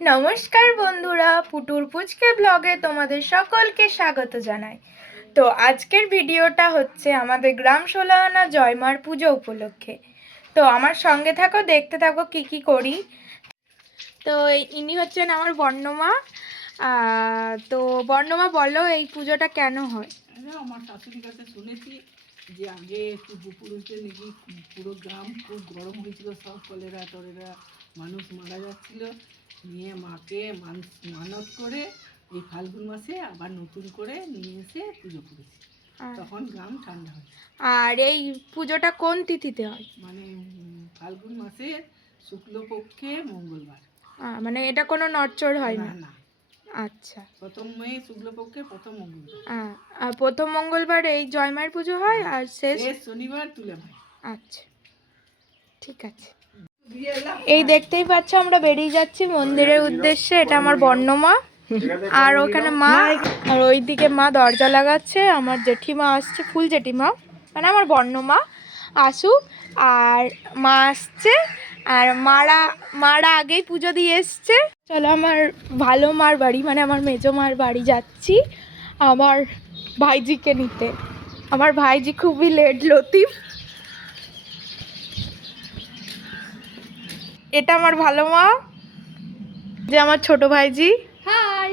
নমস্কার বন্ধুরা, পুটুর পুচকে ব্লগে তোমাদের সকলকে স্বাগত জানাই। তো আজকের ভিডিওটা হচ্ছে আমাদের গ্রাম ষোলাআনা জয়মার পুজো উপলক্ষে। তো আমার সঙ্গে থাকো, দেখতে থাকো কি কি করি। তো ইনি হচ্ছেন আমার বর্ণমা। তো বর্ণমা, বলো এই পুজোটা কেন হয়? আমার শাশুড়ির কাছে শুনেছি যে আগে পূর্বপুরুষদের নাকি পুরো গ্রাম খুব গরম হয়েছিল, সব কলেরা টলেরা মানুষ মারা যাচ্ছিল, নিয়ে মাকে মানত করে এই ফাল্গুন মাসে আবার নতুন করে নিয়ে এসে পুজো করেছি, তখন গ্রাম ঠান্ডা হয়। আর এই পুজোটা কোন তিথিতে হয়? মানে ফাল্গুন মাসের শুক্লপক্ষে মঙ্গলবার। মানে এটা কোনো নড়চড় হয় না? না। আচ্ছা, প্রথম শুক্লপক্ষে প্রথম মঙ্গলবার। আর প্রথম মঙ্গলবার এই জয়মায়ের পুজো হয়, আর শেষ শনিবার তুলে হয়। আচ্ছা, ঠিক আছে। এই দেখতেই পাচ্ছ, আমরা বেরিয়ে যাচ্ছি মন্দিরের উদ্দেশ্যে। এটা আমার বর্ণমা, আর ওখানে মা, আর ওইদিকে মা দরজা লাগাচ্ছে। আমার জেঠিমা আসছে, ফুল জেঠিমা, মানে আমার বর্ণমা আসুক, আর মা আসছে, আর মারা আগেই পুজো দিয়ে এসছে। চলো আমার ভালো মার বাড়ি, মানে আমার মেজো মার বাড়ি যাচ্ছি আমার ভাইজিকে নিতে। আমার ভাইজি খুবই লেট লতিফ। এটা আমার ভালো মা, যে আমার ছোট ভাইজি। হাই।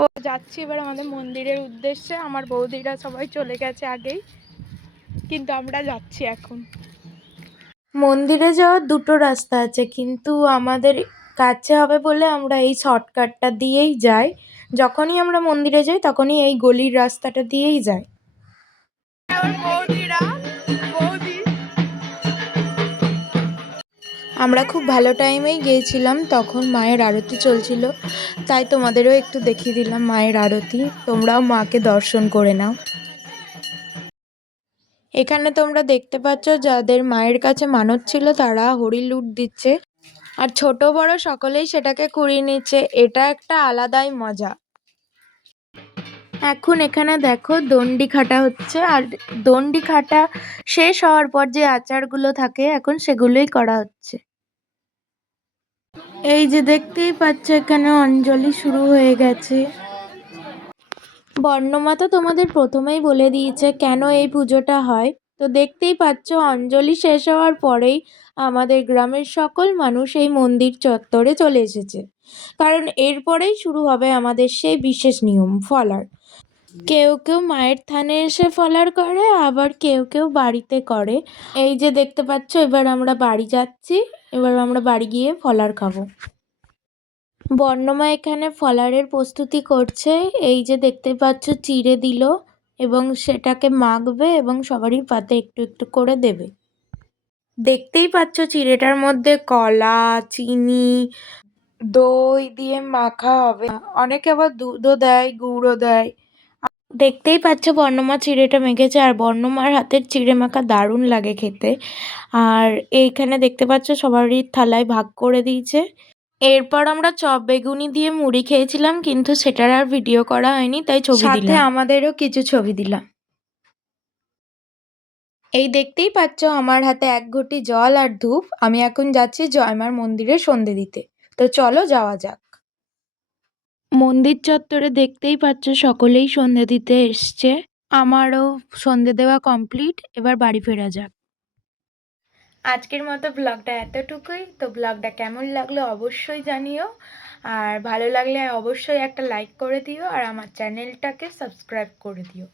ও যাচ্ছি এবার আমাদের মন্দিরের উদ্দেশ্যে। আমার বৌদিরা সবাই চলে গেছে আগেই, কিন্তু আমরা যাচ্ছি এখন। মন্দিরে যাওয়ার দুটো রাস্তা আছে, কিন্তু আমাদের কাছে হবে বলে আমরা এই শর্টকাটটা দিয়েই যাই। যখনই আমরা মন্দিরে যাই তখনই এই গলির রাস্তাটা দিয়েই যাই। আমরা খুব ভালো টাইমেই গিয়েছিলাম, তখন মায়ের আরতি চলছিল, তাই তোমাদেরও একটু দেখিয়ে দিলাম মায়ের আরতি। তোমরাও মাকে দর্শন করে নাও। এখানে তোমরা দেখতে পাচ্ছ যাদের মায়ের কাছে মানত ছিল তারা হরি লুট দিচ্ছে, আর ছোট বড় সকলেই সেটাকে কুড়িয়ে নিচ্ছে। এটা একটা আলাদাই মজা। এখন এখানে দেখো দণ্ডি খাটা হচ্ছে, আর দণ্ডি খাটা শেষ হওয়ার পর যে আচারগুলো থাকে এখন সেগুলোই করা হচ্ছে। এই যে দেখতেই পাচ্ছ এখানে অঞ্জলি শুরু হয়ে গেছে। বর্ণমা তো তোমাদের প্রথমেই বলে দিয়েছে কেন এই পুজোটা হয়। তো দেখতেই পাচ্ছ অঞ্জলি শেষ হওয়ার পরেই আমাদের গ্রামের সকল মানুষ এই মন্দির চত্বরে চলে এসেছে, কারণ এরপরেই শুরু হবে আমাদের সেই বিশেষ নিয়ম ফলার। কেউ কেউ মায়ের থানে এসে ফলার করে, আবার কেউ কেউ বাড়িতে করে। এই যে দেখতে পাচ্ছ এবার আমরা বাড়ি যাচ্ছি, এবার আমরা বাড়ি গিয়ে ফলার খাবো। বর্ণমা এখানে ফলারের প্রস্তুতি করছে। এই যে দেখতে পাচ্ছ চিড়ে দিল, এবং সেটাকে মাখবে এবং সবারই পাতে একটু একটু করে দেবে। দেখতেই পাচ্ছ চিড়েটার মধ্যে কলা, চিনি, দই দিয়ে মাখা হবে। অনেকে আবার দুধও দেয়, গুড়ও দেয়। দেখতেই পাচ্ছ বর্ণমা চিড়েটা মেখেছে, আর বর্ণমার হাতের চিড়ে মাখা দারুণ লাগে খেতে। আর এইখানে দেখতে পাচ্ছ সবারই থালায় ভাগ করে দিয়েছে। এরপর আমরা চপ বেগুনি দিয়ে মুড়ি খেয়েছিলাম, কিন্তু সেটার আর ভিডিও করা হয়নি, তাই ছবি দিলাম। সাথে আমাদেরও কিছু ছবি দিলাম। এই দেখতেই পাচ্ছ আমার হাতে এক ঘটি জল আর ধূপ। আমি এখন যাচ্ছি জয়মার মন্দিরে সন্ধে দিতে। তো চলো যাওয়া যাক। মন্দির চত্বরে দেখতেই পাচ্ছ সকলেই সন্ধে দিতে এসছে। আমারও সন্ধে দেওয়া কমপ্লিট, এবার বাড়ি ফেরা যাক। আজকের মতো ব্লগটা এতটুকুই। তো ব্লগটা কেমন লাগলো অবশ্যই জানিও, আর ভালো লাগলে অবশ্যই একটা লাইক করে দিও, আর আমার চ্যানেলটাকে সাবস্ক্রাইব করে দিও।